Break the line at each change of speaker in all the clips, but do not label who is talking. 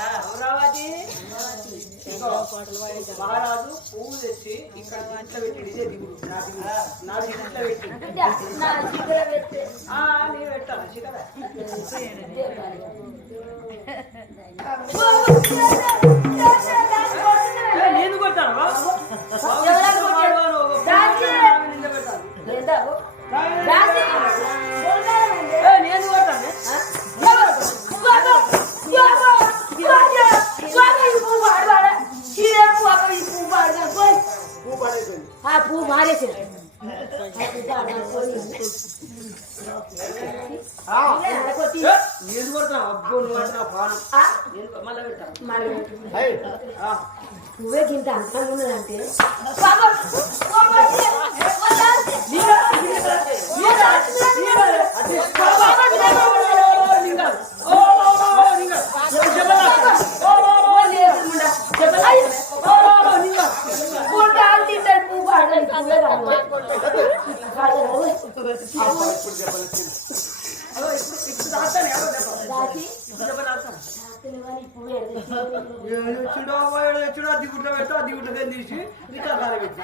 అమరావతి మహారాజు పువ్వు తెచ్చి ఇక్కడ ఇంట్లో పెట్టి ఇదే దిగుడు నా దిగుడు నా దిగుట్లో పెట్టి నేను పెట్టాను చిన్నగా.
పువ్వు మారేసిన
నువ్వు ఆ.
ఇంత అంతంగా ఉన్నదంటే.
చూడో చూడో దిగుట్లో పెట్టు ఆ దిగుట్లో తీసి? ఇంకా కాల పెట్టి.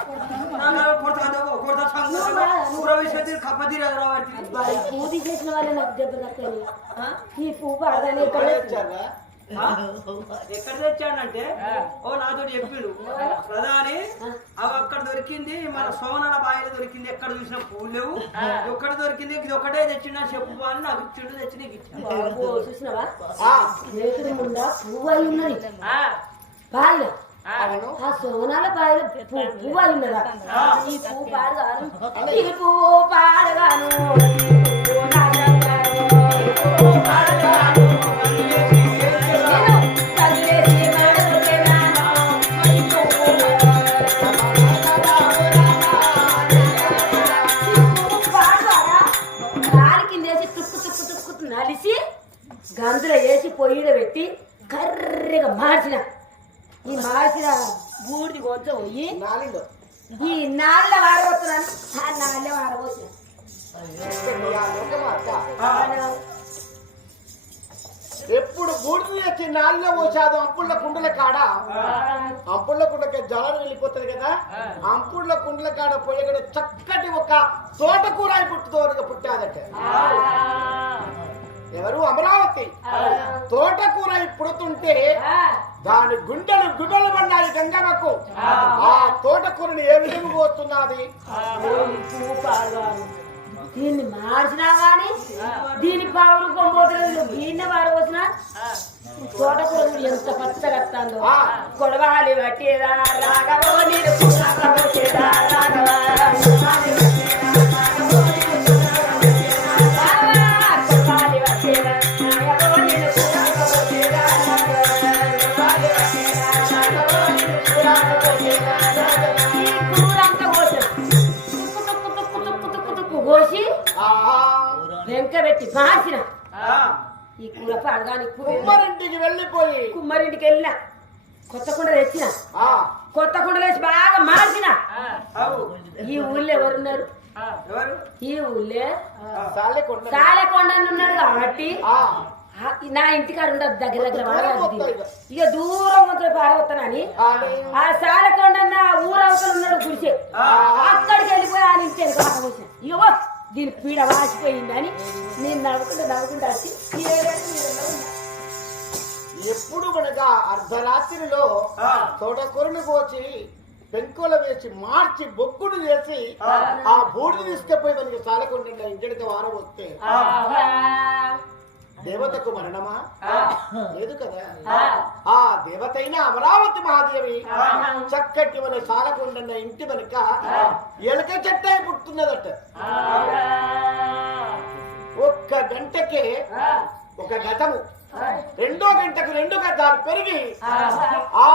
కొడతా కొడతా సంగ విషయం కప్పది రాబట్టి
పువ్వు తీసేసిన వాళ్ళే నాకు దెబ్బ తక్కని. ఈ పువ్వు ఇక్కడ
ఎక్కడ తెచ్చాడంటే ఓ నాతో చెప్పిండు. ప్రధాని అవి అక్కడ దొరికింది మన సోమనాల బాయిలో దొరికింది ఎక్కడ చూసిన పువ్వు లేవు. ఎక్కడ దొరికింది ఇది ఒకటే తెచ్చిండు అని చెప్పు అని నాకు ఇచ్చిండు తెచ్చి నీకు ఇచ్చాను
ఆ. సోనాల బాయిలో. పువ్వు ఉన్నదా? ఈ పువ్వు పాడగాను ఈ పువ్వు పాడగాను పాడగాను. గందులో వేసి పొయ్యిలో పెట్టి కర్రెగా మార్చిన. ఈ మార్చిన బూడిది కొంచెం పోయి ఈ నాళ్ళ వాడబోతున్నాను. ఆ నాళ్ళ వాడబోతున్నా.
ఎప్పుడు బూడిద తెచ్చి నాలుగులో పోసాదు అంపుళ్ళ కుండల కాడ. అంపుళ్ళ కుండకి జలం వెళ్ళిపోతుంది కదా. అంపుళ్ళ కుండల కాడ పోయగడ చక్కటి ఒక తోటకూరాయి పుట్టుతోడుగా పుట్టాదట. ఎవరు అమరావతి? తోటకూరాయి పుడుతుంటే దాని గుండెలు గుడ్డలు పడ్డాయి గంగమ్మకు. ఆ. తోటకూరని ఏ విధంగా పోతున్నది?
దీన్ని మార్చినా గాని దీని పావులు కొమ్మోతులేదు దీన్ని వాడబోతున్నా తోటకూర ఎంత పచ్చగా వస్తుందో.
ఆ.
కొడవాలి పట్టేదా? రాగవో కోసి
ఆహా
వెంక పెట్టి మార్చిన ఈ కూర పాడగాని కూర
కుమ్మరింటికి వెళ్ళిపోయి.
కుమ్మరింటికి వెళ్ళిన. కొత్త కుండ తెచ్చిన.
ఆ.
కొత్త కుండ తెచ్చి బాగా మార్చిన. ఈ ఊళ్ళో ఎవరున్నారు?
ఎవరు?
ఈ ఊళ్ళే
సాలెకొండ.
ఉన్నాడు కాబట్టి
ఆ.
ఆ, నా ఇంటికాడ ఉండదు దగ్గర దగ్గర
ఇక.
ఇక దూరం ఉంటే పారవస్తానని
ఆడే.
ఆ. సాలెకొండ ఊరవతలు ఉన్నాడు గుడిసే. అక్కడికి వెళ్ళిపోయి ఆయన ఇంటి ఇగో. దీని పీడ వాసిపోయిందని నేను నవ్వుకుంటూ నవ్వుకుంటూ వచ్చి.
ఎప్పుడు మనగా అర్ధరాత్రిలో తోటకూరను కోచి పెంకుల వేసి మార్చి బొక్కుడు చేసి ఆ బూడిని తీసుకుపోయి మనకి సాలకుండా ఇంటికి వారం వస్తే
ఆహా.
దేవతకు మరణమా? లేదు కదా?
ఆ.
దేవతైన అమరావతి మహాదేవి చక్కటి మన సాలకొండ ఇంటి వెనుక ఎలక చెట్టాయి పుట్టున్నదట. ఒక్క గంటకే ఒక గతము. రెండో గంటకు రెండు గతాలు పెరిగి ఆ.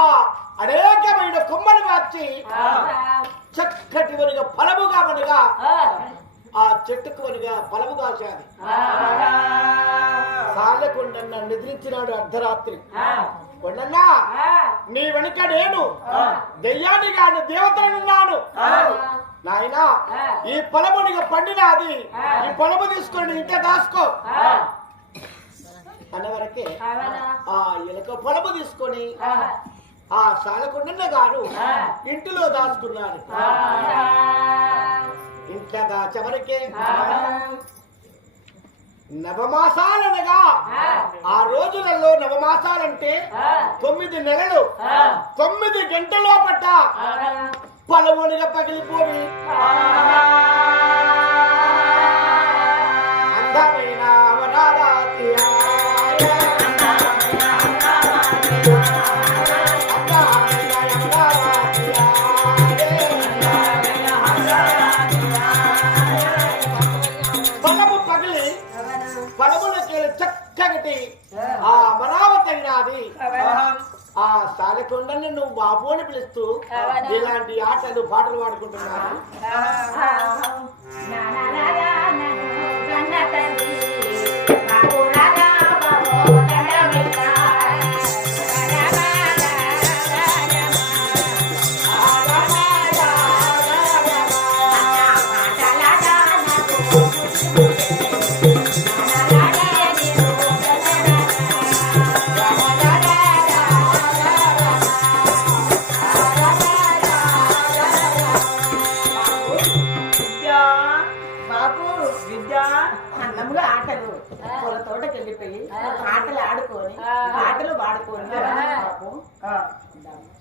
అనేకమైన కొమ్మలు మార్చి చక్కటి వనిగా ఫలముగా మనగా ఆ చెట్టుకు వనిగా ఫలము కాశాది సాలెకొండన్న నిద్రించినాడు అర్ధరాత్రి. కొండన్నా నీ వెనుక నేను. దెయ్యాన్ని కాను దేవతనున్నాను నాయనా ఈ పొలమునిగా పండినాది. ఈ పొలము తీసుకొని ఇంటే దాసుకో అన్నవరకే ఆ. ఎలుక పొలము తీసుకొని ఆ. సాలకొండన్న గారు ఇంటిలో దాచుకున్నారు ఇంట్లో దాచవరకే నవమాసాలనగా ఆ. రోజులలో నవమాసాలంటే తొమ్మిది నెలలు తొమ్మిది గంటలో పట్ట పొలమునిగా పగిలిపోయి అందమైన అమరావతి చక్కటి ఆ. అమరావతి అయినది ఆ సాలకొండని నువ్వు బాబు అని పిలుస్తూ ఇలాంటి ఆటలు పాటలు పాడుకుంటున్నారు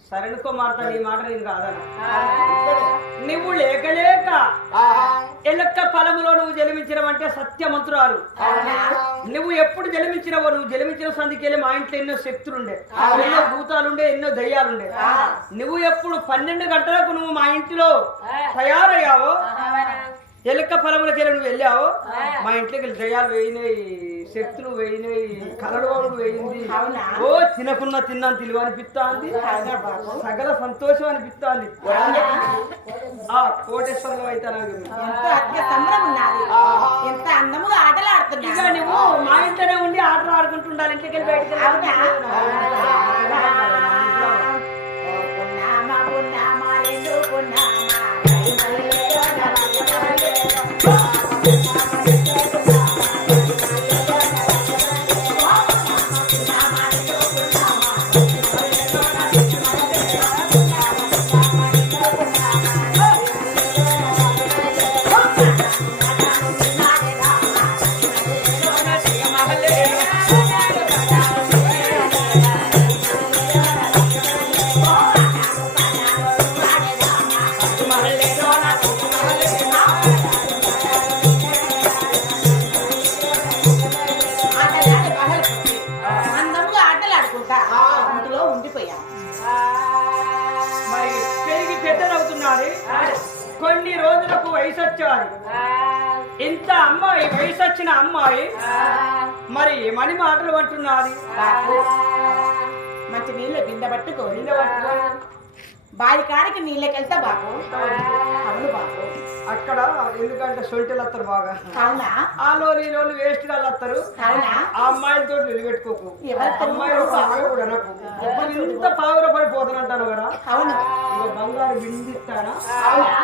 సరైన కుమార్తె నీ మాట నేను కాదన్న. నువ్వు లేక లేక
ఆహా.
ఎలక్క ఫలములో నువ్వు జన్మించడం అంటే సత్యమంతురాలు. నువ్వు ఎప్పుడు జన్మించినవో నువ్వు జన్మించిన సందికెళ్ళి మా ఇంట్లో ఎన్నో శక్తులుండే ఎన్నో భూతాలుండే ఎన్నో దయ్యాలుండే. నువ్వు ఎప్పుడు పన్నెండు గంటలకు నువ్వు మా ఇంటిలో తయారయ్యావో ఎలక్క ఫలములకి నువ్వు వెళ్ళావో మా ఇంట్లోకి వెళ్ళి దయ్యాలు వేయినాయి. శక్తులు వేయినాయి కలడవాడు వేయింది? ఓ తినకున్న తిన్నాను తెలివి అనిపిస్తాంది సగల సంతోషం అనిపిస్తాంది ఆ కోటేశ్వరంలో అయితే
ఎంత అందముగా ఆటలు ఆడుతున్నా
నువ్వు మా ఇంట్లోనే ఉండి ఆటలు ఆడుకుంటుండాలి ఇంటికి వెళ్ళి బయటికి వయసు వచ్చారు ఇంత అమ్మాయి వయసు వచ్చిన అమ్మాయి మరి మణి మాటలు అంటున్నది.
బాపు మంచి నీళ్ళు బిందె పట్టుకొని బావి కాడికి నీళ్ళకెళ్తా బాపు అవును బాపు
అక్కడ ఎందుకంటే సొంటలు వస్తారు బాగా.
అవునా?
ఆ లోలు ఈ లోలు వేస్ట్గా వస్తారు
అవునా?
ఆ అమ్మాయిలతో నిలబెట్టుకోకు అమ్మాయి ఇంత పావుర పడిపోతున్నంటాను కదా.
అవును.
బంగారు బిందిస్తానా?
అవునా?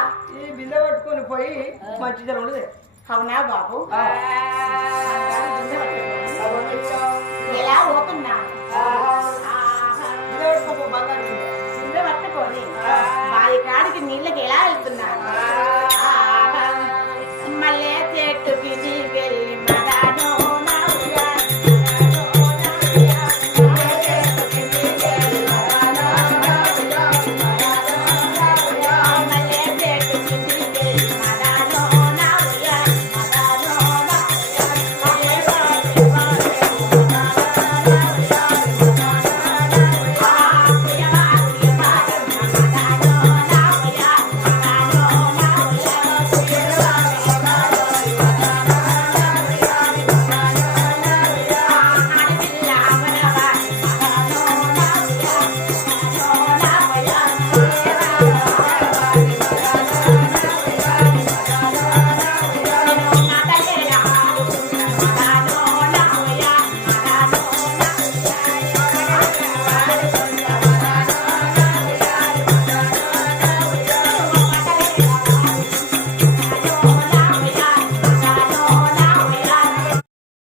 బింద పట్టుకొని పోయి మంచి జలం ఉండదు
అవునా బాబు.